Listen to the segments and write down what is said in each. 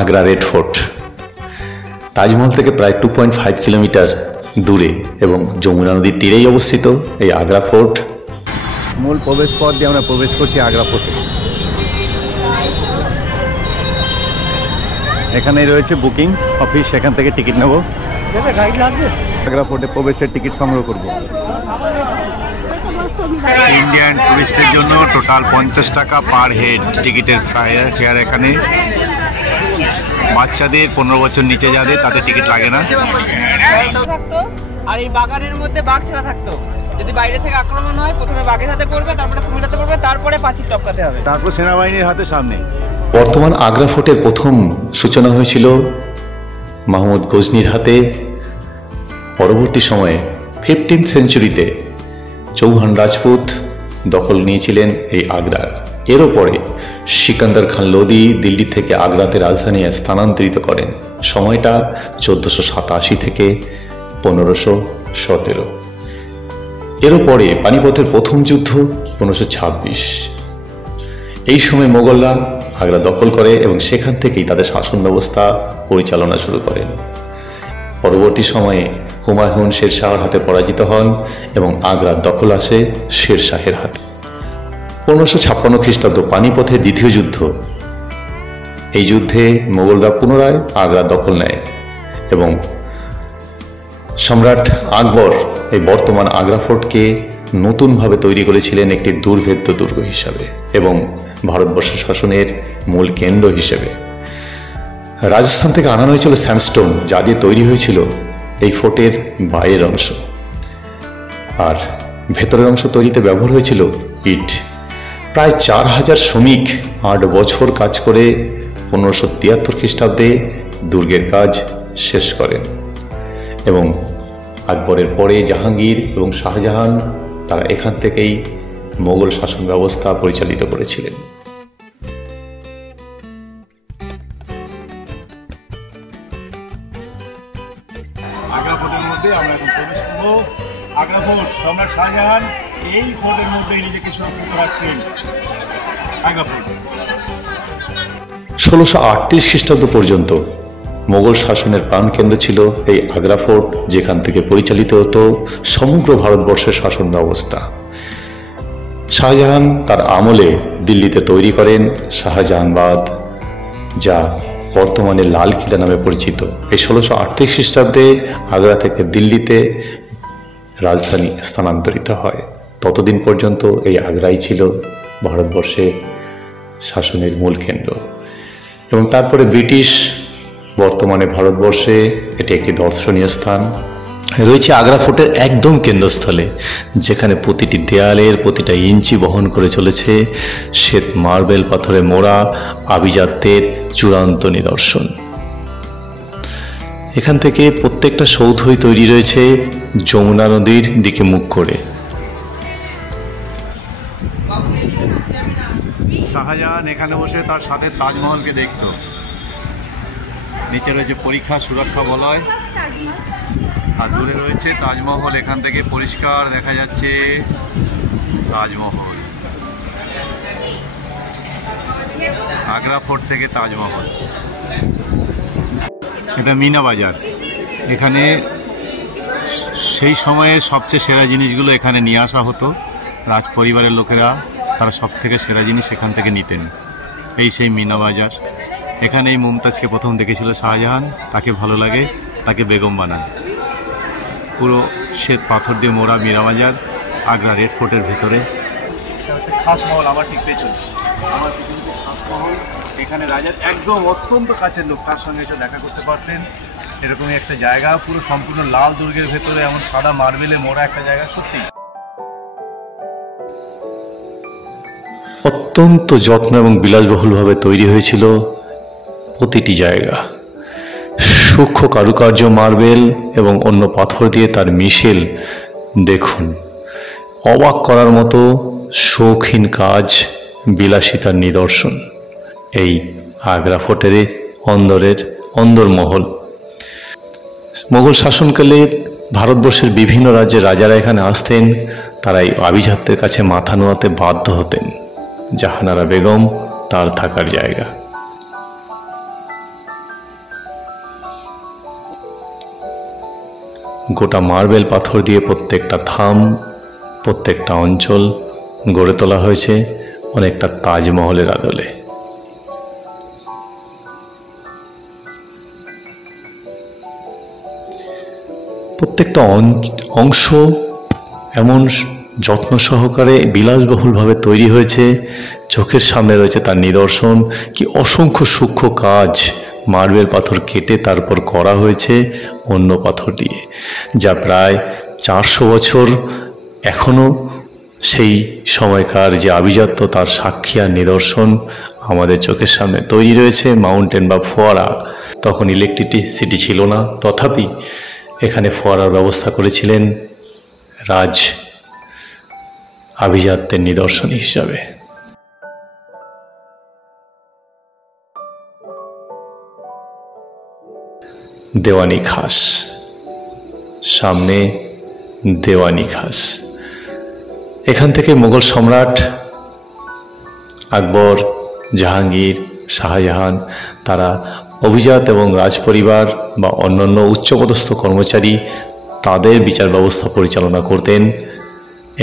Agra red fort. Taj Mahal থেকে প্রায় 2.5 kilometre দূরে এবং যমুনা নদীর তীরেই অবস্থিত এই আগ্রা ফোর্ট। মূল প্রবেশ পথ দিয়ে আমরা প্রবেশ করছি আগ্রা ফোর্টে। এখানেই রয়েছে বুকিং অফিস, সেখান থেকে টিকিট নেব। আগ্রা ফোর্টে প্রবেশের টিকিট সংগ্রহ করব। ইন্ডিয়ান টুরিস্টের জন্য টোটাল 50 টাকা পার হেড টিকিটের ফেয়ার এখানে। বাচ্চাদের 15 বছর নিচে যাদের তাদের টিকিট লাগে না। আর এই বাগানের মধ্যে বাঘ ছাড়া থাকতো, যদি বাইরে থেকে আক্রমণ হয় প্রথমে বাঘের হাতে পড়বে, তারপরে কুমির হাতে পড়বে, তারপরে পাঁচিল টপকাতে হবে, তারপর সেনাবাহিনীর হাতে সামনে। বর্তমান আগ্রা ফোর্টের প্রথম সূচনা হয়েছিল মাহমুদ গজনির হাতে। পরবর্তী সময়ে 15th সেঞ্চুরিতে চৌহান রাজপুত দখল নিয়েছিলেন এই আগ্রার। এরও পরে সিকান্দার খান লোদি দিল্লি থেকে আগ্রাতে রাজধানী স্থানান্তরিত করেন। সময়টা 1487 থেকে 1517। এরও পরে পানিপথের প্রথম যুদ্ধ 1526। এই সময় মোগলরা আগ্রা দখল করে এবং সেখান থেকেই তাদের শাসন ব্যবস্থা পরিচালনা শুরু করেন। পরবর্তী সময়ে হুমায়ুন শেরশাহর হাতে পরাজিত হন এবং আগ্রার দখল আসে শেরশাহের হাতে। 1556 খ্রিস্টাব্দ পানিপথের দ্বিতীয় যুদ্ধ। এই যুদ্ধে মোগলরা পুনরায় আগ্রা দখল নেয় এবং সম্রাট আকবর এই বর্তমান আগ্রা ফোর্টকে নতুনভাবে তৈরি করেছিলেন একটি দুর্ভেদ্য দুর্গ হিসাবে এবং ভারতবর্ষ শাসনের মূল কেন্দ্র হিসেবে। রাজস্থান থেকে আনানো হয়েছিল স্যান্ডস্টোন, যা দিয়ে তৈরি হয়েছিল এই ফোর্টের বাইরের অংশ, আর ভেতরের অংশ তৈরিতে ব্যবহার হয়েছিল ইট। প্রায় 4000 শ্রমিক 8 বছর কাজ করে 1573 খ্রিস্টাব্দে দুর্গের কাজ শেষ করেন এবং আকবরের পরে জাহাঙ্গীর এবং শাহজাহান তারা এখান থেকেই মোগল শাসন ব্যবস্থা পরিচালিত করেছিলেন। আগ্রা ফোর্টের মধ্যে আমরা এখন প্রবেশ করব। আগ্রা ফোর্ট, সম্রাট শাহজাহান এই ফোর্টের মধ্যে নিজেকে সুরক্ষিত রাখতেন। আগ্রা ফোর্ট 1638 খ্রিস্টাব্দ পর্যন্ত মোগল শাসনের প্রাণকেন্দ্র ছিল এই আগ্রা ফোর্ট, যেখান থেকে পরিচালিত হতো সমগ্র ভারতবর্ষের শাসন ব্যবস্থা। শাহজাহান তার আমলে দিল্লিতে তৈরি করেন শাহজাহানবাদ, যা বর্তমানে লাল কিলা নামে পরিচিত। এই 1638 খ্রিস্টাব্দে আগ্রা থেকে দিল্লিতে রাজধানী স্থানান্তরিত হয়। ততদিন পর্যন্ত এই আগ্রাই ছিল ভারতবর্ষের শাসনের মূল কেন্দ্র এবং তারপরে ব্রিটিশ বর্তমানে ভারতবর্ষে এটি একটি দর্শনীয় স্থান রয়েছে আগ্রা ফোর্টের একদম কেন্দ্রস্থলে, যেখানে প্রতিটি দেয়ালের প্রতিটা ইঞ্চি বহন করে চলেছে শ্বেত মার্বেল পাথরে মোড়া আভিজাত্যের চূড়ান্ত নিদর্শন। এখান থেকে প্রত্যেকটা সৌধই তৈরি রয়েছে যমুনা নদীর দিকে মুখ করে। শাহজাহান এখানে বসে তার সাথে তাজমহলকে দেখত। নিচে রয়েছে পরীক্ষা সুরক্ষা বলয় আর দূরে রয়েছে তাজমহল। এখান থেকে পরিষ্কার দেখা যাচ্ছে তাজমহল। আগ্রা ফোর্ট থেকে তাজমহল। এটা মিনা বাজার। এখানে সেই সময়ের সবচেয়ে সেরা জিনিসগুলো এখানে নিয়ে আসা হতো। রাজ পরিবারের লোকেরা তারা সব থেকে সেরা জিনিস এখান থেকে নিতেন। এই সেই মিনা বাজার। এখানেই মুমতাজকে প্রথম দেখেছিল শাহজাহান, তাকে ভালো লাগে, তাকে বেগম বানান। পুরো শ্বেত পাথর দিয়ে মোড়া মীরা বাজার আগ্রা রেড ফোর্টের ভেতরে। খাসমহল আমার ঠিক পেছনে। এখানে রাজার একদম অত্যন্ত কাছের লোক, তার সঙ্গে এসে দেখা করতে পারতেন। এরকমই একটা জায়গা, পুরো সম্পূর্ণ লাল দুর্গের ভেতরে এমন সাদা মার্বেলে মোড়া একটা জায়গা। সত্যি অত্যন্ত যত্ন এবং বিলাসবহুলভাবে তৈরি হয়েছিল প্রতিটি জায়গা। সূক্ষ্ম কারুকার্য মার্বেল এবং অন্য পাথর দিয়ে তার মিশেল দেখুন। অবাক করার মতো শৌখিন কাজ, বিলাসিতার নিদর্শন এই আগ্রা ফোর্টের অন্দরমহল। মোগল শাসনকালে ভারতবর্ষের বিভিন্ন রাজ্যের রাজারা এখানে আসতেন। তারা এই আভিজাত্যের কাছে মাথা নোয়াতে বাধ্য হতেন। জাহানারা বেগম তার থাকার জায়গা। গোটা মার্বেল পাথর দিয়ে প্রত্যেকটা থাম, প্রত্যেকটা অঞ্চল গড়ে তোলা হয়েছে অনেকটা তাজমহলের আদলে। প্রত্যেকটা অংশ এমন যত্ন সহকারে বিলাসবহুলভাবে তৈরি হয়েছে, চোখের সামনে রয়েছে তার নিদর্শন। কি অসংখ্য সূক্ষ্ম কাজ মার্বেল পাথর কেটে তারপর করা হয়েছে অন্য পাথর দিয়ে, যা প্রায় 400 বছর এখনও সেই সময়কার যে আভিজাত্য তার সাক্ষী আর নিদর্শন আমাদের চোখের সামনে তৈরি রয়েছে। মাউন্টেন বা ফোয়ারা, তখন ইলেকট্রিসিটি ছিল না, তথাপি এখানে ফোয়ারার ব্যবস্থা করেছিলেন রাজ আভিজাত্যের নিদর্শন হিসাবে। দেওয়ানি খাস, সামনে দেওয়ানি খাস। এখান থেকে মুঘল সম্রাট আকবর, জাহাঙ্গীর, শাহজাহান তারা অভিজাত এবং রাজপরিবার বা অন্যান্য উচ্চপদস্থ কর্মচারী তাদের বিচার ব্যবস্থা পরিচালনা করতেন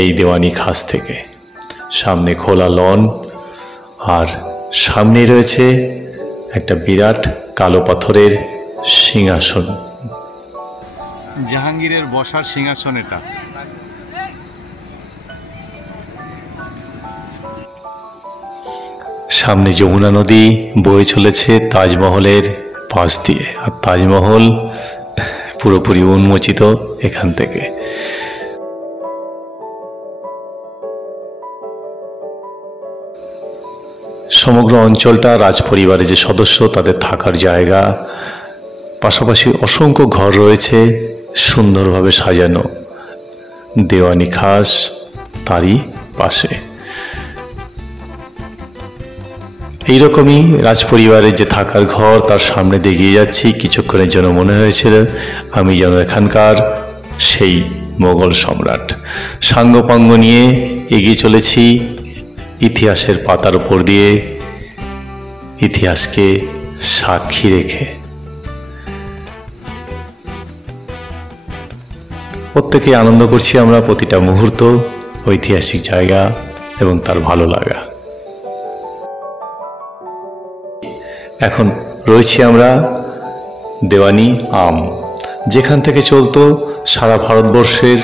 এই দেওয়ানি খাস থেকে। সামনে খোলা লন, আর সামনে রয়েছে একটা বিরাট কালো পাথরের সিংহাসন। জাহাঙ্গীরের বসার সিংহাসন এটা। সামনে যমুনা নদী বয়ে চলেছে তাজমহলের পাশ দিয়ে, আর তাজমহল পুরোপুরি উন্মোচিত এখান থেকে। সমগ্র অঞ্চলটা রাজপরিবারের যে সদস্য তাদের থাকার জায়গা, পাশাপাশি অসংখ্য ঘর রয়েছে সুন্দরভাবে সাজানো। দেওয়ানি খাস তারই পাশে। এইরকমই রাজপরিবারের যে থাকার ঘর, তার সামনে দিয়ে এগিয়ে যাচ্ছি। কিছুক্ষণের জন্য মনে হয়েছিল আমি যেন এখানকার সেই মোগল সম্রাট। সাঙ্গপাঙ্গ নিয়ে এগিয়ে চলেছি ইতিহাসের পাতার উপর দিয়ে, ইতিহাসকে সাক্ষী রেখে। প্রত্যেকে আনন্দ করছি আমরা প্রতিটা মুহূর্ত, ঐতিহাসিক জায়গা এবং তার ভালো লাগা। এখন রয়েছি আমরা দেওয়ানি আম, যেখান থেকে চলতো সারা ভারতবর্ষের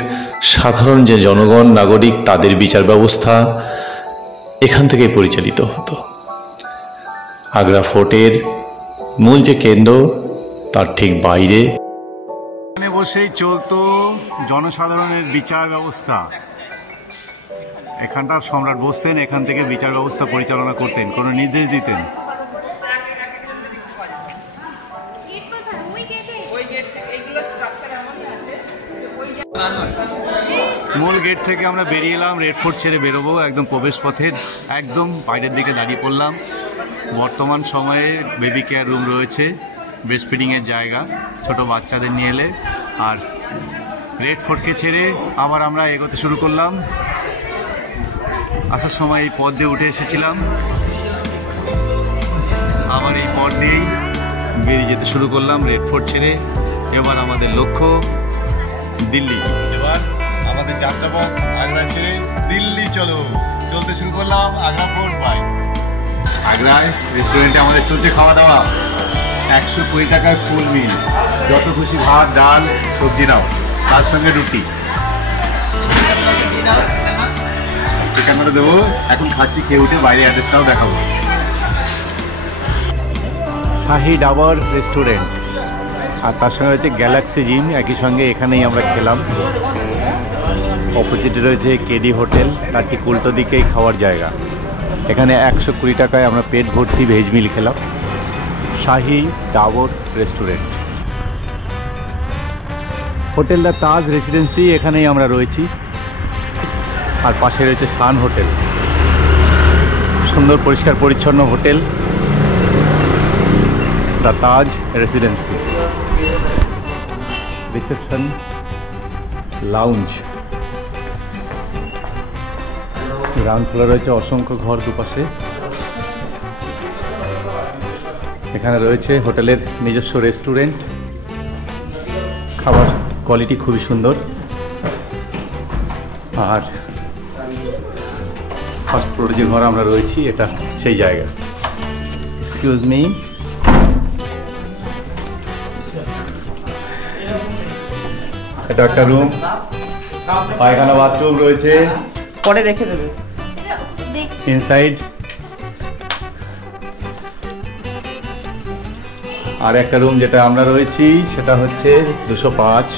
সাধারণ যে জনগণ নাগরিক তাদের বিচার ব্যবস্থা এখান থেকে পরিচালিত হতো। আগ্রা ফোর্টের মূল যে কেন্দ্র তার ঠিক বাইরে এখানে বসেই চলতো জনসাধারণের বিচার ব্যবস্থা। এখানকার সম্রাট বসতেন, এখান থেকে বিচার ব্যবস্থা পরিচালনা করতেন, কোনো নির্দেশ দিতেন। মূল গেট থেকে আমরা বেরিয়ে এলাম, রেড ফোর্ট ছেড়ে বেরোবো, একদম প্রবেশ পথের একদম বাইরের দিকে দাঁড়িয়ে পড়লাম। বর্তমান সময়ে বেবি কেয়ার রুম রয়েছে, ব্রেস্ট ফিডিংয়ের জায়গা ছোট বাচ্চাদের নিয়ে এলে। আর রেড ফোর্টকে ছেড়ে আবার আমরা এগোতে শুরু করলাম। আসার সময় এই পথ দিয়ে উঠে এসেছিলাম, আবার এই পথ দিয়েই বেরিয়ে যেতে শুরু করলাম রেড ফোর্ট ছেড়ে। এবার আমাদের লক্ষ্য দিল্লি। এবার আমাদের যাত্রাপথ আগ্রা ছেড়ে দিল্লি চলতে শুরু করলাম আগ্রা ফোর্ট বাই। আগ্রায় রেস্টুরেন্টে আমাদের চলছে খাওয়া দাওয়া। 120 টাকায় ফুল মিল, যত খুশি ভাত, ডাল, সবজি নাও, তার সঙ্গে রুটি। ঠিকানাটা দেবো, এখন খাচ্ছি, খেয়ে উঠে বাইরে অ্যাড্রেসটাও দেখাবো। শাহি ডাবর রেস্টুরেন্ট, আর তার সঙ্গে রয়েছে গ্যালাক্সি জিম, একই সঙ্গে এখানেই আমরা খেলাম। অপোজিটে রয়েছে কেডি হোটেল, তার ঠিক উল্টো দিকেই খাওয়ার জায়গা। এখানে 120 টাকায় আমরা পেট ভর্তি ভেজ মিল খেলাম। Shahi Dabar restaurant, hotel the Taj residency, এখানেই আমরা রয়েছি। আর পাশে রয়েছে শান হোটেল, সুন্দর পরিষ্কার পরিচ্ছন্ন hotel the Taj residency. Reception lounge, ground ফ্লোরে রয়েছে অসংখ্য ঘর দুপাশে। এখানে রয়েছে হোটেলের নিজস্ব রেস্টুরেন্ট, খাবার কোয়ালিটি খুবই সুন্দর। আর ফার্স্ট ফ্লোরে যে ঘর আমরা রয়েছি এটা সেই জায়গা। এক্সকিউজ মি, এটা একটা রুম, পায়খানা বাথরুম রয়েছে, পরে রেখে দেবে ইনসাইড। আর একটা রুম যেটা আমরা রয়েছি সেটা হচ্ছে 205।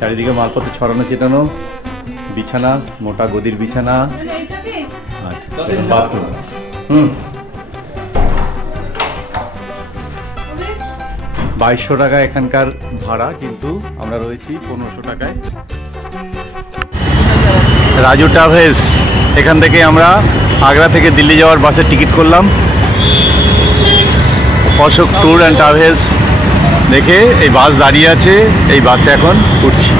চারিদিকে মালপত্র ছড়ানো ছিটানো, বিছানা, মোটা গদির বিছানা, বাথরুম। 2200 টাকা এখানকার ভাড়া, কিন্তু আমরা রয়েছি 1500 টাকায়। রাজু ট্রাভেলস, এখান থেকে আমরা আগ্রা থেকে দিল্লি যাওয়ার বাসের টিকিট করলাম। অশোক ট্যুর অ্যান্ড ট্রাভেলস দেখে এই বাস দাঁড়িয়ে আছে, এই বাসে এখন উঠছি।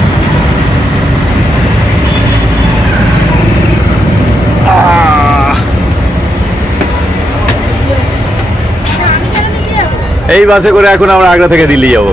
এই বাসে করে এখন আমরা আগ্রা থেকে দিল্লি যাব।